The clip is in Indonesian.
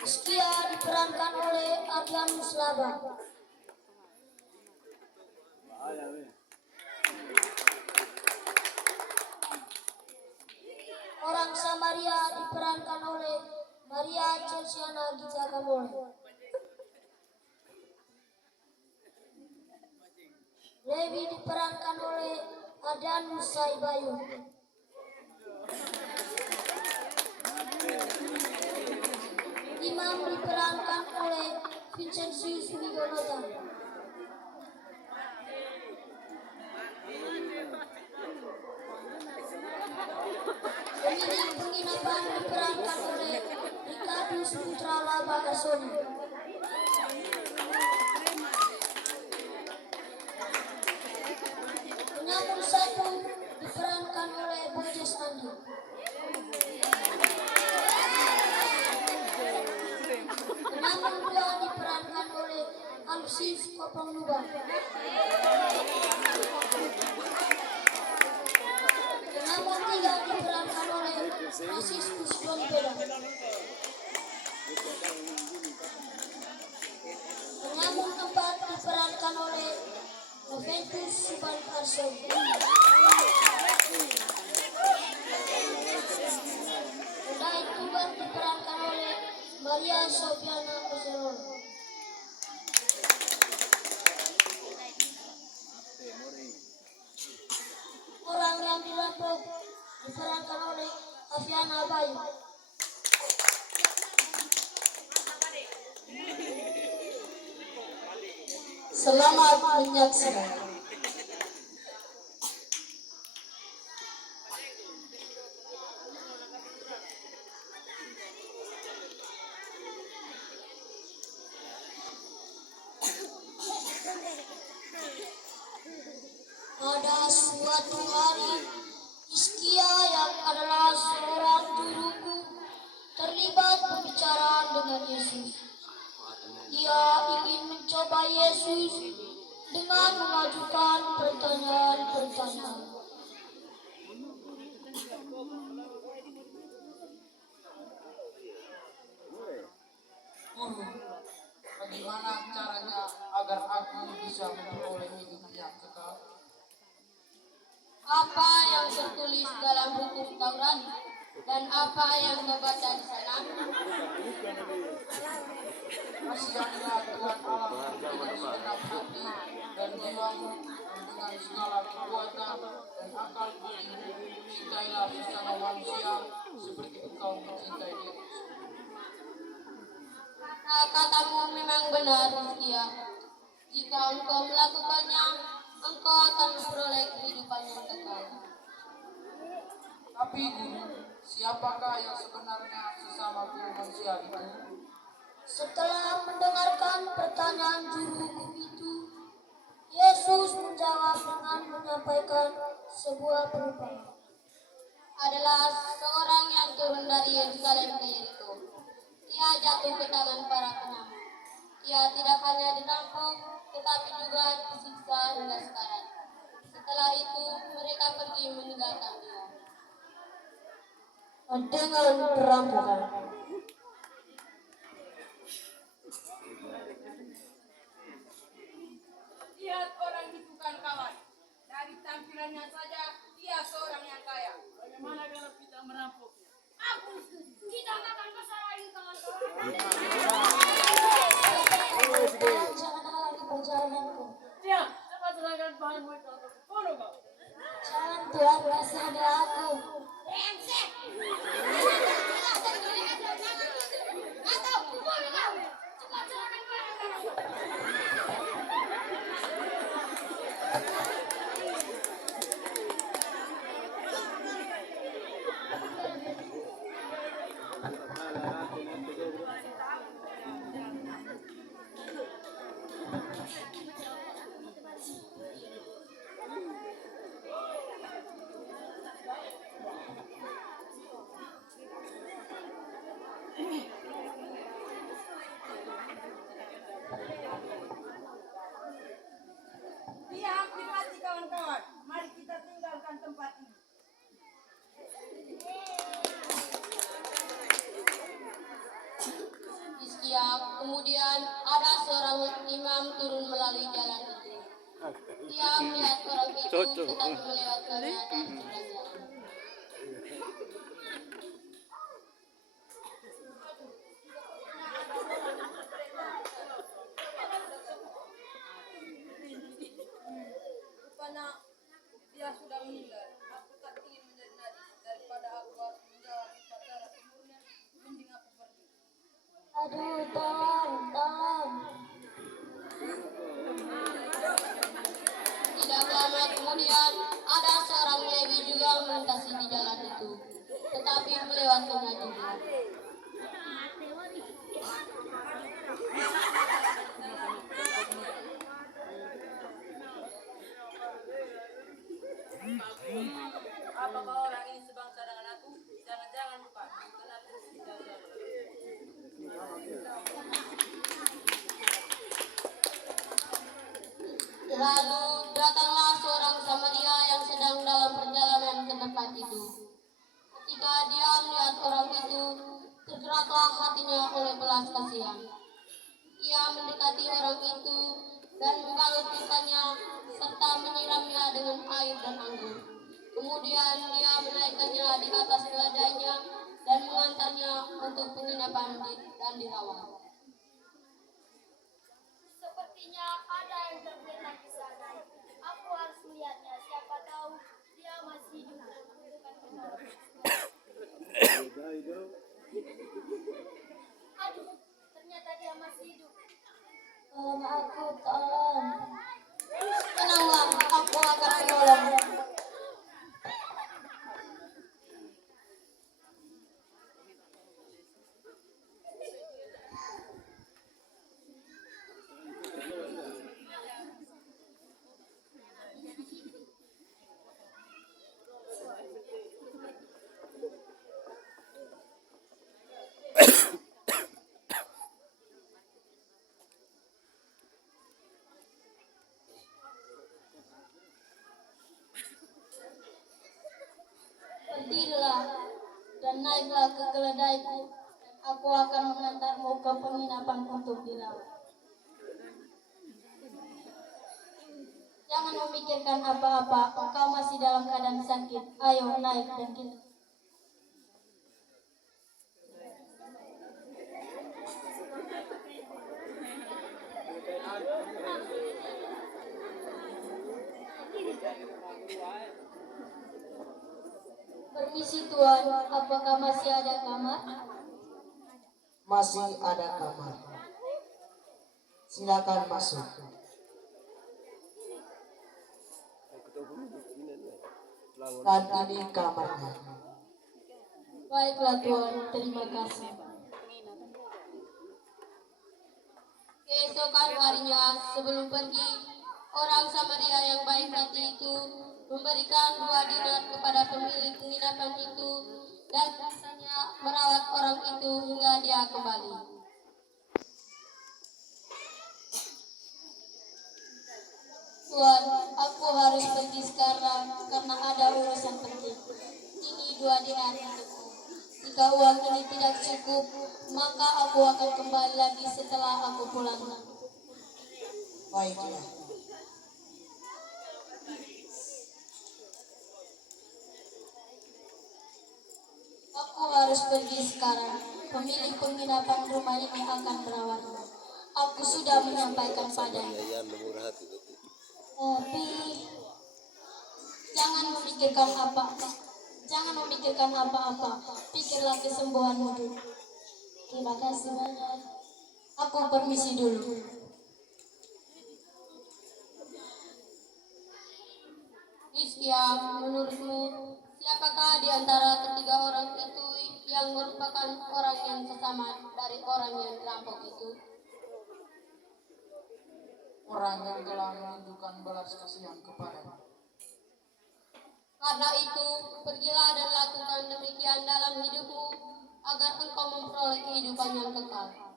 Iskia diperankan oleh Adrianus Laba. Orang Samaria diperankan oleh Maria Celsiana Gita Kamole. Lewi diperankan oleh Adanus Saibayu. Imam diperankan oleh Vincentius Wigonota. Pemilik penginapan diperankan oleh Ricardus Putra Labagasoni. Penyamun satu diperankan oleh Bojes Andi. Penyamun dua diperankan oleh Alsis Kopong Lubang. Penyamun tiga diperankan oleh Franciscus John Peda. Penyamun keempat diperankan oleh Noventus Suban Karson. Pendait tunggal diperankan oleh Maria Sofiana Koselon. Orang yang dirampok diperankan oleh Afiana Bayu. Selamat menyaksikan. Pada suatu hari, Iskia yang adalah seorang guruku terlibat pembicaraan dengan Yesus. Ia ingin mencoba Yesus dengan mengajukan pertanyaan-pertanyaan. Guru, bagaimana caranya agar aku bisa memperoleh hidup yang kekal? Apa yang tertulis dalam hukum Taurat dan apa yang kau baca di sana? Kasihanlah Tuhan Allah dengan segenap hati dan jiwamu dengan segala kekuatan dan akal budi. Cintailah sesama manusia seperti engkau mencintai diri. Katamu memang benar, Iskia. Jika engkau melakukannya, engkau akan memperoleh kehidupan yang kekal. Tapi guru, siapakah yang sebenarnya sesama manusia itu? Setelah mendengarkan pertanyaan juruku itu, Yesus menjawab dengan menyampaikan sebuah perumpamaan. Adalah seorang yang turun dari Yerusalem ke Yeriko. Ia jatuh ke tangan para penyamun. Ia tidak hanya dirampok, tetapi juga disiksa hingga sekarat. Setelah itu, mereka pergi meninggalkan dia. Dengan perampokan. Lihat orang itu bukan kawan. Dari tampilannya saja, dia seorang yang kaya. Bagaimana kalau kita merampoknya? Aku setuju. Kita makan bersama ini, kawan-kawan. Jangan halangi perjalananku. Ya, cepat serahkan bahanmu itu atau bunuh kau. Jangan Tuhan, kasihani aku. Brengsek! Atau bunuh kau. Cepat serahkan bahanmu. Kemudian ada seorang imam turun melalui jalan itu. Ia melihat orang itu tetapi melewatkannya dari seberang jalan. Rupanya dia sudah meninggal. Aku tak ingin menjadi najis daripada aku harus menjalani upacara timurnya. Mending aku pergi. Aduh, tolong. Tidak lama kemudian ada seorang Lewi juga melintasi di jalan itu, tetapi melewatkannya juga. Apakah orang ini sebangsa dengan aku? Jangan-jangan bukan. Kenapa tidak tahu? Lalu datanglah seorang Samaria yang sedang dalam perjalanan ke tempat itu. Ketika dia melihat orang itu, tergeraklah hatinya oleh belas kasihan. Ia mendekati orang itu dan membalut lukanya serta menyiramnya dengan air dan anggur. Kemudian dia menaikkannya di atas keledainya dan mengantarnya untuk penginapan dan dirawat. Sepertinya ada yang tergeletak di sana. Aku harus melihatnya. Siapa tahu dia masih hidup dan membutuhkan pertolongan. Aduh, ternyata dia masih hidup. Tolong aku, tolong. Tenanglah, aku akan menolong. Berdirilah dan naiklah ke keledaiku. Aku akan mengantarmu ke penginapan untuk dirawat. Jangan memikirkan apa-apa, engkau masih dalam keadaan sakit. Ayo naik dan kita. Permisi Tuan, apakah masih ada kamar? Masih ada kamar. Silakan masuk. Dan ini kamarnya. Baiklah Tuan, terima kasih. Keesokan harinya sebelum pergi, orang Samaria yang baik hati itu memberikan 2 dinar kepada pemilik penginapan itu dan katanya merawat orang itu hingga dia kembali. Tuan, aku harus pergi sekarang karena ada urusan penting. Ini 2 dinar untukku. Jika uang ini tidak cukup, maka aku akan kembali lagi setelah aku pulang. Baiklah. Aku harus pergi sekarang. Pemilik penginapan rumah ini akan merawatnya. Aku sudah menyampaikan padanya. Tapi jangan memikirkan apa-apa. Pikirlah kesembuhanmu dulu. Terima kasih banyak. Aku permisi dulu. Rizkia, menurutmu siapakah di antara ketiga orang itu yang merupakan orang yang sesama dari orang yang dirampok itu? Orang yang telah menunjukkan belas kasihan kepada. Karena itu, pergilah dan lakukan demikian dalam hidupmu agar engkau memperoleh kehidupan yang kekal.